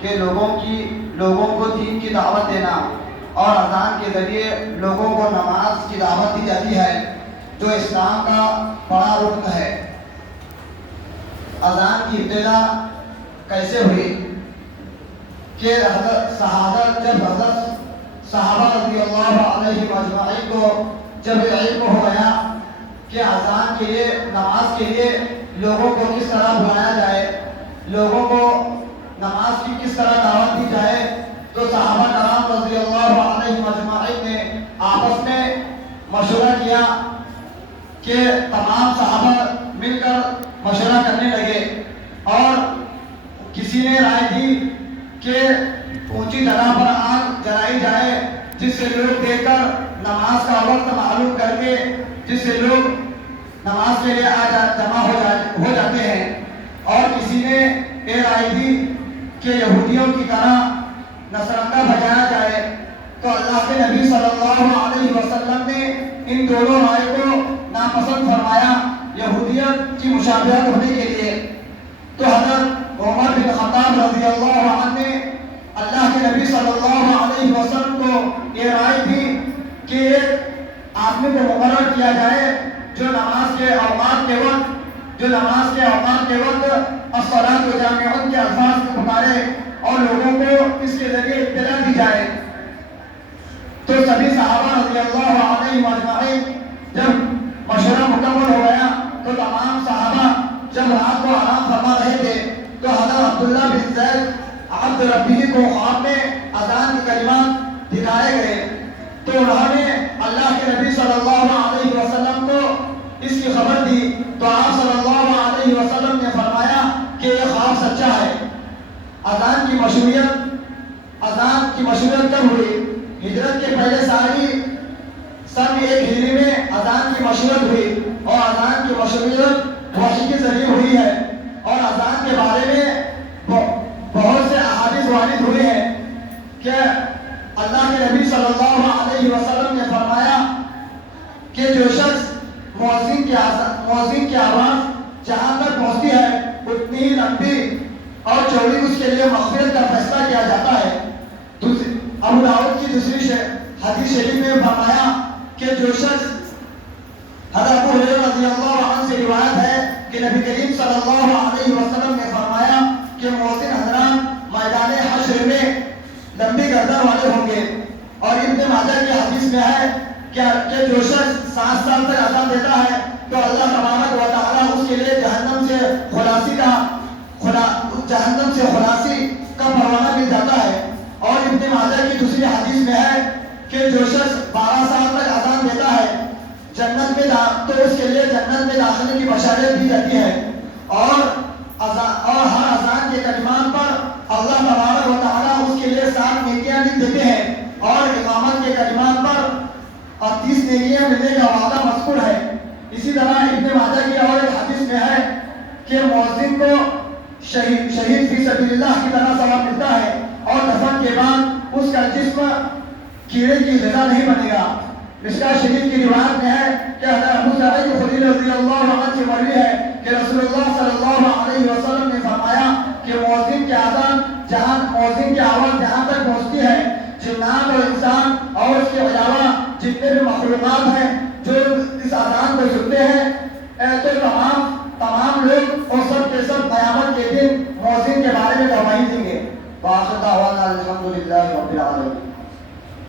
کہ لوگوں کو دین کی دعوت دینا اور اذان کے ذریعے لوگوں کو نماز کی دعوت دی جاتی ہے، جو اسلام کا بڑا رکن ہے۔ اذان کی ابتدا کیسے ہوئی کہ جب حضرت صحابہ رضی اللہ علیہ اجمعین کو جب علم ہو گیا کہ اذان کے لیے، نماز کے لیے لوگوں کو کس طرح بلایا جائے، لوگوں کو نماز کی کس طرح دعوت دی جائے، تو صحابہ کرام رضی اللہ علیہ اجمعین نے آپس میں مشورہ کیا کہ تمام صحابہ مل کر مشورہ کرنے لگے اور کسی نے رائے دی کہ اونچی جگہ پر آگ جلائی جائے، جس سے لوگ دیکھ کر نماز کا وقت معلوم کر کے، جس سے لوگ نماز کے لیے جمع ہو جاتے ہیں۔ اور کسی نے یہ رائے دی کہ یہودیوں کی طرح نصرندہ بجایا جائے، تو اللہ کے نبی صلی اللہ علیہ وسلم نے ان دونوں رائے کو ناپسند فرمایا یہودیت کی مشابہت ہونے کے لیے۔ تو حضرت عمر بن خطاب رضی اللہ عنہ نے اللہ کے نبی صلی اللہ علیہ وسلم کو یہ رائے دی کہ ایک آدمی کو مقرر کیا جائے جو نماز کے اوقات کے وقت الصلاۃ جامعۃ کے الفاظ کو پکارے اور لوگوں کو اس کے ذریعے اطلاع دی جائے۔ تو سبھی صحابہ رضی اللہ علیہ اجمعین جب مشورہ مکمل ہو گیا تو تمام صحابہ جب رات کو آرام فرما رہے تھے تو حضرت عبداللہ بن زید عبد ربی کو خواب میں اذان کے کلمات دکھائے گئے، تو انہوں نے اللہ کے نبی صلی اللہ علیہ وسلم کو اس کی خبر دی، تو آپ صلی اللہ علیہ وسلم نے فرمایا کہ یہ خواب سچا ہے۔ اذان کی مشروعیت کب ہوئی؟ ہجرت کے پہلے سن 1 ہجری میں اذان کی مشروعیت ہوئی، اور اذان کی مشروعیت وحی کے ذریعے ہوئی ہے، اور اذان کے بارے میں بہت سے احادیث وارد ہوئے ہیں کہ اللہ کے نبی صلی اللہ علیہ وسلم نے فرمایا کہ جو شخص مؤذن کی آواز جہاں تک پہنچتی ہے اتنی ہی لمبی اور چوڑی اس کے لیے مغفرت کا فیصلہ کیا جاتا ہے۔ ابو داؤد کی دوسری حدیث شریف میں فرمایا کہ جو شخص، حضرت ابو ہریرہ رضی اللہ عنہ سے روایت ہے کہ نبی کریم صلی اللہ علیہ وسلم نے فرمایا کہ مؤذن حضرات میدان حشر میں لمبی گردن والے ہوں گے۔ اور ابن ماجہ کی حدیث میں ہے کہ جو شخص 7 سال تک اذان دیتا ہے تو اللہ تبارک و تعالیٰ اس کے لیے جہنم سے خلاصی کا پروانہ مل جاتا ہے۔ اور ابن ماجہ کی دوسری حدیث میں ہے کہ جو شخص 12 سال تک اذان دیتا ہے تو اس کے لیے جنت میں داخلے کی بشارت دی جاتی ہے۔ اور ہر اذان کے کلمات پر اللہ تبارک و تعالیٰ اس کے لیے 7 نیکیاں لکھ دیتے ہیں، اور اقامت کے کلمات پر 30 نیکیاں ملنے کا وعدہ مذکور ہے۔ اسی طرح ابن ماجہ کی اور ایک حدیث میں ہے کہ مؤذن کو شہید فی سبیل اللہ کی طرح ثواب ملتا ہے، اور دفن کے بعد اس کا جسم کیڑے کی غذا نہیں بنے گا۔ مشکاۃ شریف کی روایت میں ہے کہ حضرت ابو سعید خدری رضی اللہ عنہ سے مروی ہے کہ رسول اللہ صلی اللہ علیہ وسلم نے فرمایا کہ مؤذن کی آواز جہاں تک پہنچتی ہے، جنات اور انسان اور اس کے علاوہ جتنے بھی مخلوقات ہیں جو اس اذان کو سنتے ہیں، تو تمام لوگ اور سب کے سب قیامت کے دن مؤذن کے بارے میں گواہی دیں گے۔ وآخر دعوانا الحمدللہ رب العالمین۔